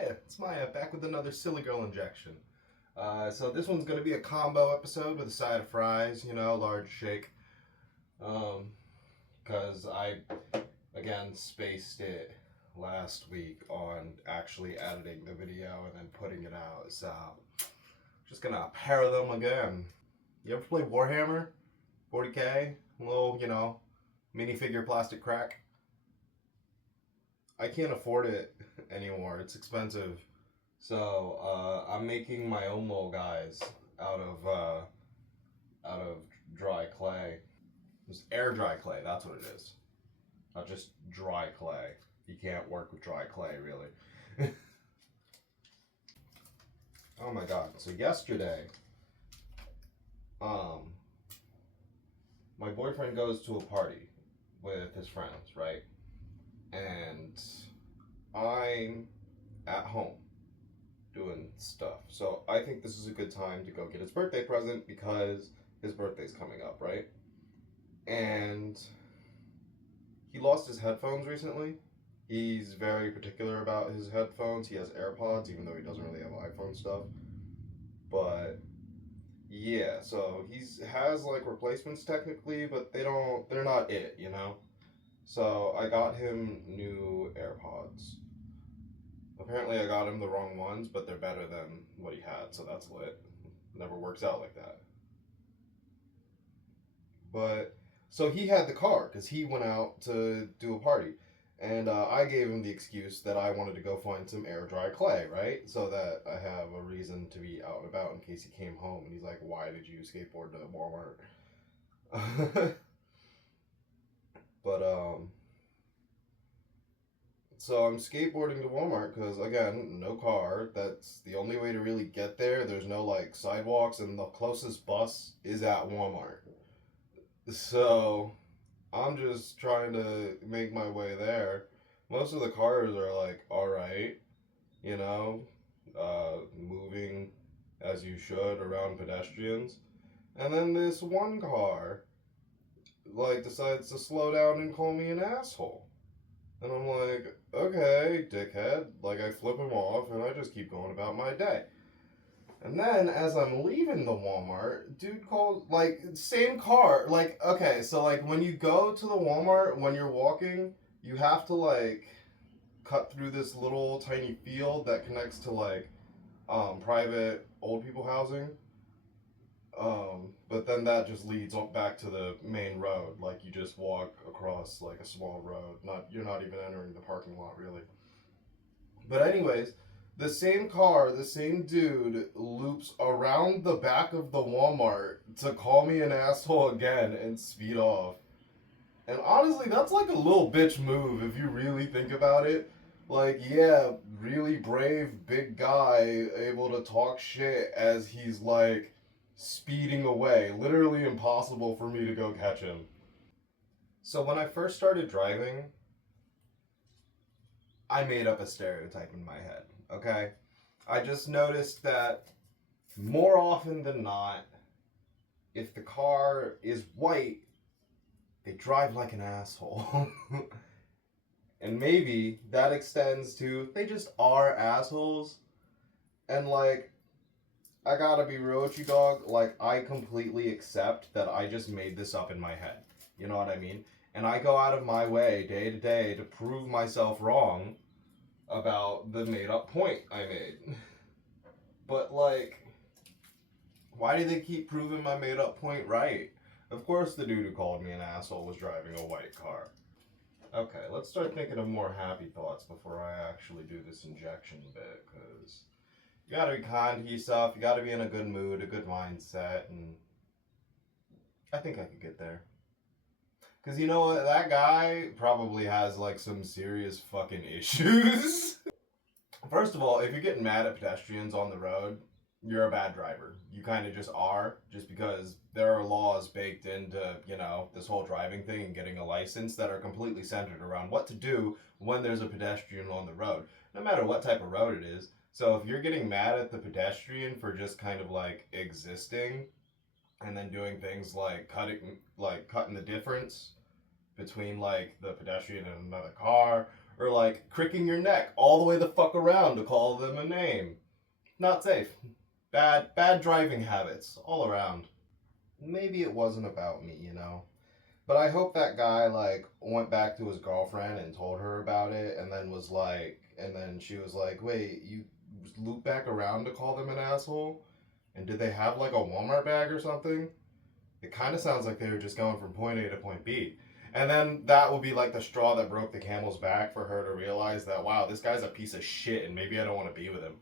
Hiya, it's Maya, back with another Silly Girl injection. So this one's gonna be a combo episode with a side of fries, large shake. Um, cause I, again, spaced it last week on actually editing the video and then putting it out. So, just gonna pair them again. You ever play Warhammer? 40K? A little, minifigure plastic crack? I can't afford it anymore. It's expensive. So I'm making my own little guys out of dry clay. It's air dry clay. That's what it is. Not just dry clay. You can't work with dry clay, really. Oh my god. So yesterday, um, my boyfriend goes to a party with his friends, right? And I'm at home doing stuff. So I think this is a good time to go get his birthday present because his birthday's coming up, right? And he lost his headphones recently. He's very particular about his headphones. He has AirPods, even though he doesn't really have iPhone stuff. But yeah, so he's has like replacements technically, but they're not it. So I got him new AirPods. Apparently I got him the wrong ones, but they're better than what he had, so that's lit. Never works out like that. But so he had the car because he went out to do a party, and I gave him the excuse that I wanted to go find some air dry clay, right? So that I have a reason to be out and about in case he came home and he's like, "Why did you skateboard to Walmart?" But so I'm skateboarding to Walmart because again, no car. That's the only way to really get there. There's no like sidewalks, and the closest bus is at Walmart. So I'm just trying to make my way there. Most of the cars are like, all right, you know, moving as you should around pedestrians. And then this one car, like, decides to slow down and call me an asshole. And I'm like, okay, dickhead. Like, I flip him off and I just keep going about my day. And then as I'm leaving the Walmart, dude calls, like, same car. Like, okay, so, like, when you go to the Walmart, when you're walking, you have to, like, cut through this little tiny field that connects to, like, private old people housing. But then that just leads back to the main road. Like, you just walk across, like, a small road. You're not even entering the parking lot, really. But anyways, the same car, the same dude loops around the back of the Walmart to call me an asshole again and speed off. And honestly, that's like a little bitch move if you really think about it. Like, yeah, really brave big guy able to talk shit as he's like speeding away. Literally impossible for me to go catch him. So when I first started driving, I made up a stereotype in my head, okay? I just noticed that more often than not, if the car is white, they drive like an asshole. And maybe that extends to they just are assholes. And like, I gotta be real with you, dog. Like, I completely accept that I just made this up in my head. You know what I mean? And I go out of my way day to day to prove myself wrong about the made up point I made. But like, why do they keep proving my made up point right? Of course the dude who called me an asshole was driving a white car. Okay, let's start thinking of more happy thoughts before I actually do this injection bit, because you gotta be kind to yourself, you gotta be in a good mood, a good mindset, and I think I could get there. Because you know what, that guy probably has like some serious fucking issues. First of all, if you're getting mad at pedestrians on the road, you're a bad driver. You kind of just are, just because there are laws baked into, this whole driving thing and getting a license that are completely centered around what to do when there's a pedestrian on the road, no matter what type of road it is. So if you're getting mad at the pedestrian for just kind of like existing and then doing things like cutting the difference between like the pedestrian and another car, Or like cricking your neck all the way the fuck around to call them a name. Not safe. Bad driving habits all around. Maybe it wasn't about me, you know. But I hope that guy like went back to his girlfriend and told her about it, and then was like, and then she was like, "Wait, you loop back around to call them an asshole? And did they have like a Walmart bag or something?" It kind of sounds like they were just going from point A to point B. And then that will be like the straw that broke the camel's back for her to realize that, wow, this guy's a piece of shit and maybe I don't want to be with him.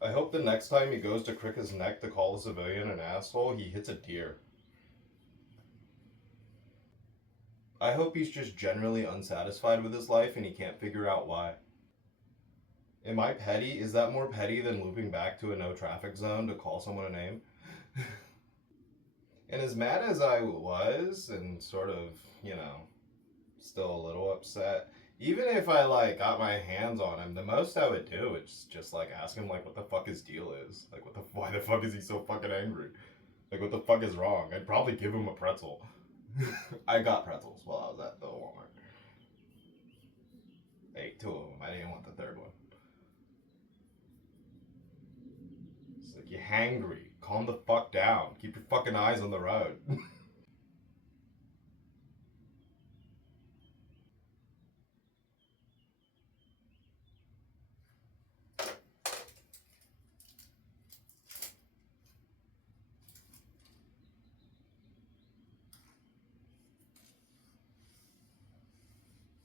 I hope the next time he goes to crick his neck to call a civilian an asshole, he hits a deer. I hope he's just generally unsatisfied with his life and he can't figure out why. Am I petty? Is that more petty than looping back to a no traffic zone to call someone a name? And as mad as I was, and sort of, you know, still a little upset, even if I like got my hands on him, the most I would do is just like ask him like what the fuck his deal is. Like why the fuck is he so fucking angry? Like what the fuck is wrong? I'd probably give him a pretzel. I got pretzels while I was at the Walmart. I ate 2 of them. I didn't want the third one. It's like, you're hangry. Calm the fuck down. Keep your fucking eyes on the road.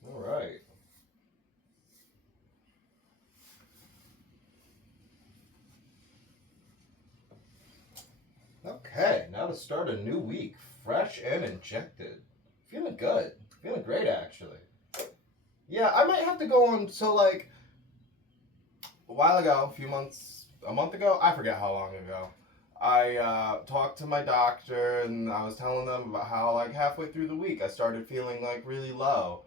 All right. Okay, now to start a new week, fresh and injected. Feeling good. Feeling great, actually. Yeah, I might have to go on. So, like, a while ago, a month ago, I forget how long ago, I talked to my doctor and I was telling them about how, like, halfway through the week, I started feeling, like, really low,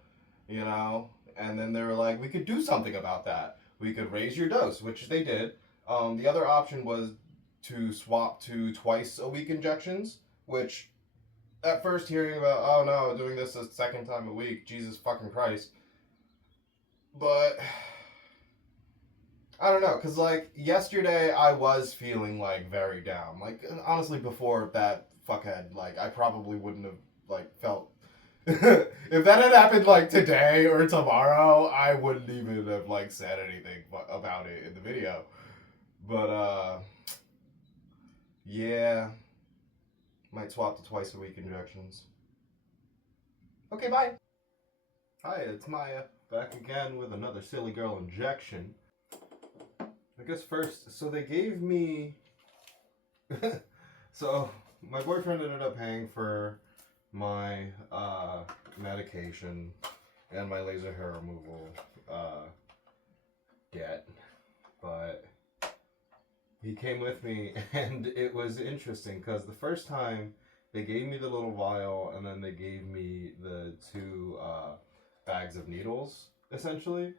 you know? And then they were like, we could do something about that. We could raise your dose, which they did. The other option was to swap to twice a week injections, which at first hearing about, oh no, doing this a second time a week, Jesus fucking Christ. But I don't know, cause like yesterday I was feeling like very down. Like honestly, before that fuckhead, like I probably wouldn't have like felt. If that had happened like today or tomorrow, I wouldn't even have like said anything about it in the video. But yeah, might swap to twice a week injections. Okay, bye. Hi, it's Maya back again with another silly girl injection. I guess first, so they gave me. So my boyfriend ended up paying for my medication and my laser hair removal get, but he came with me, and it was interesting because the first time they gave me the little vial, and then they gave me the 2 bags of needles, essentially.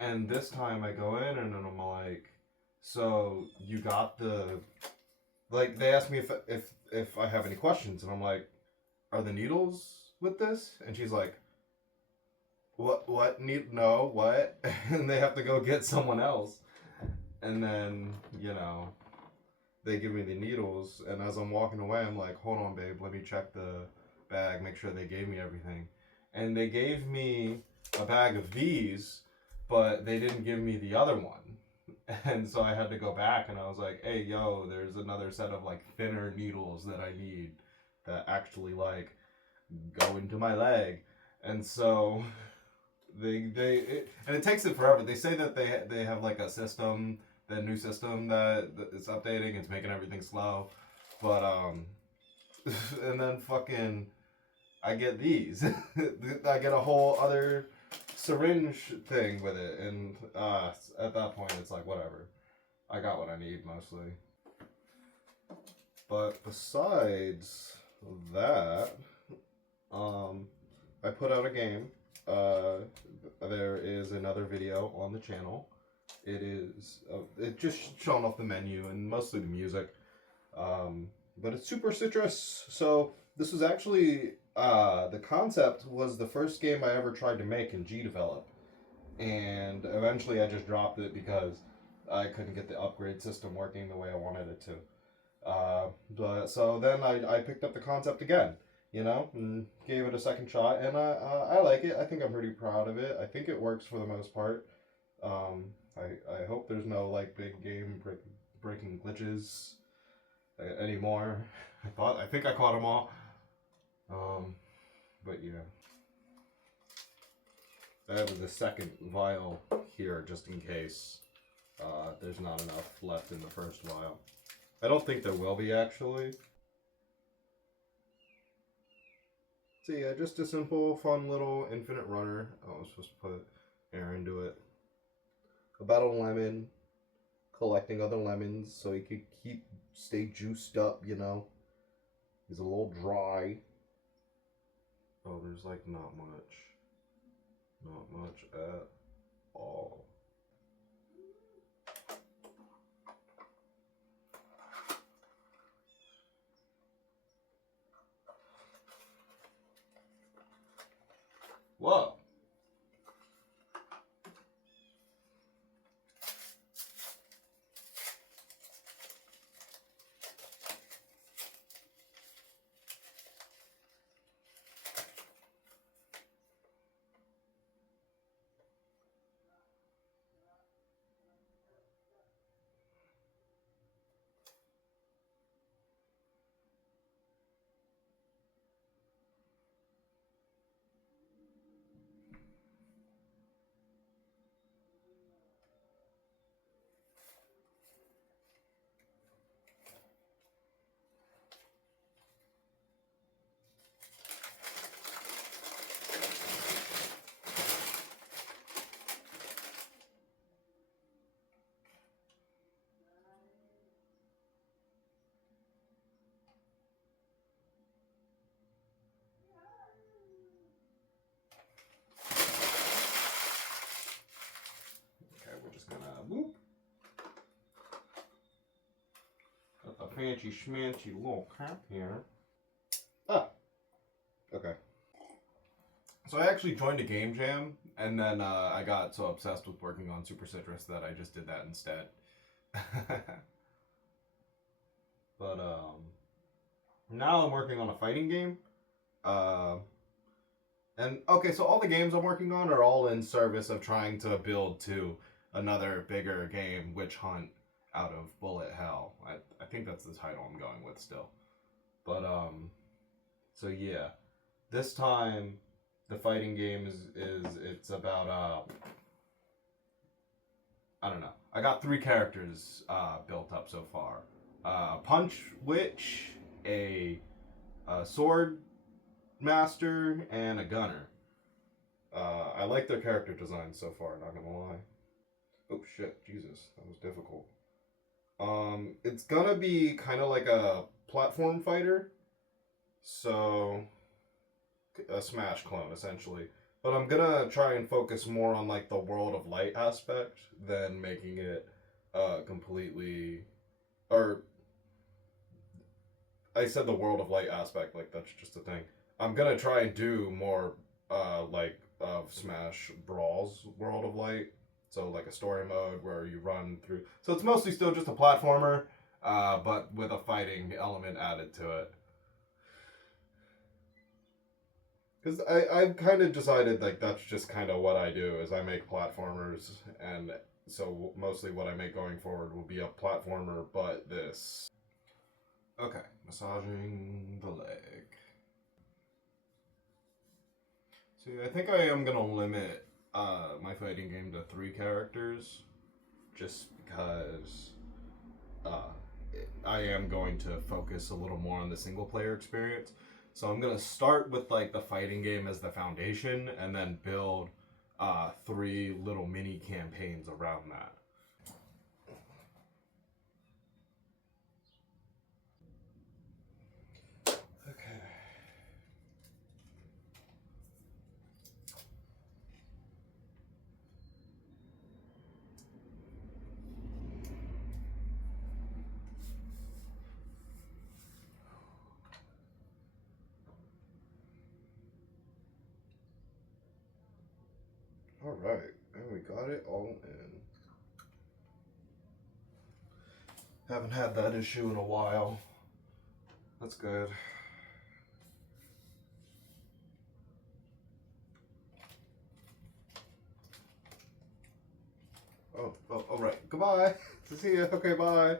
And this time I go in and I'm like, so you got the, like, they asked me if I have any questions, and I'm like, are the needles with this? And she's like, what need, no, what? And they have to go get someone else. And then, you know, they give me the needles, and as I'm walking away, I'm like, hold on, babe, let me check the bag, make sure they gave me everything. And they gave me a bag of these, but they didn't give me the other one. And so I had to go back, and I was like, hey, yo, there's another set of, like, thinner needles that I need that actually, like, go into my leg. And so and it takes it forever. They say that they have, like, a system, the new system that is updating. It's making everything slow. But, and then fucking, I get these. I get a whole other syringe thing with it, and at that point it's like, whatever, I got what I need mostly. But besides that, I put out a game. There is another video on the channel. It is it just showing off the menu and mostly the music, but it's Super Citrus. So this was actually the concept was the first game I ever tried to make in GDevelop. and eventually I just dropped it because I couldn't get the upgrade system working the way I wanted it to. But so then I picked up the concept again, and gave it a second shot, and I like it. I think I'm pretty proud of it. I think it works for the most part. I hope there's no like big game breaking glitches anymore. I think I caught them all. But yeah. I have the second vial here just in case there's not enough left in the first vial. I don't think there will be actually. So yeah, just a simple, fun little infinite runner. Oh, I was supposed to put air into it. About a lemon, collecting other lemons so he could stay juiced up, He's a little dry. Oh, there's like not much. Not much at all. Whoa. Okay, we're just gonna whoop. Got the fancy schmancy little cap here. Ah, okay. So I actually joined a game jam, and then I got so obsessed with working on Super Citrus that I just did that instead. But now I'm working on a fighting game. And okay, so all the games I'm working on are all in service of trying to build to another bigger game, Witch Hunt, out of Bullet Hell. I think that's the title I'm going with still. But so yeah, this time the fighting game is it's about I don't know. I got 3 characters built up so far. A punch witch, a sword master, and a gunner. I like their character design so far, not gonna lie. Oh shit, Jesus, that was difficult. It's gonna be kind of like a platform fighter, so a Smash clone essentially. But I'm gonna try and focus more on like the World of Light aspect than making it completely, or I said the World of Light aspect like that's just a thing. I'm gonna try and do more like of Smash Brawl's World of Light. So like a story mode where you run through. So it's mostly still just a platformer, but with a fighting element added to it. Because I've kind of decided like that's just kind of what I do is I make platformers, and so mostly what I make going forward will be a platformer, but this. Okay, massaging the leg. See, I think I am gonna limit my fighting game to 3 characters, just because uh, I am going to focus a little more on the single player experience. So I'm gonna start with like the fighting game as the foundation, and then build 3 little mini campaigns around that. Okay. All right, there got it all in. Haven't had that issue in a while. That's good. Oh, all right. Goodbye. See ya. Okay, bye.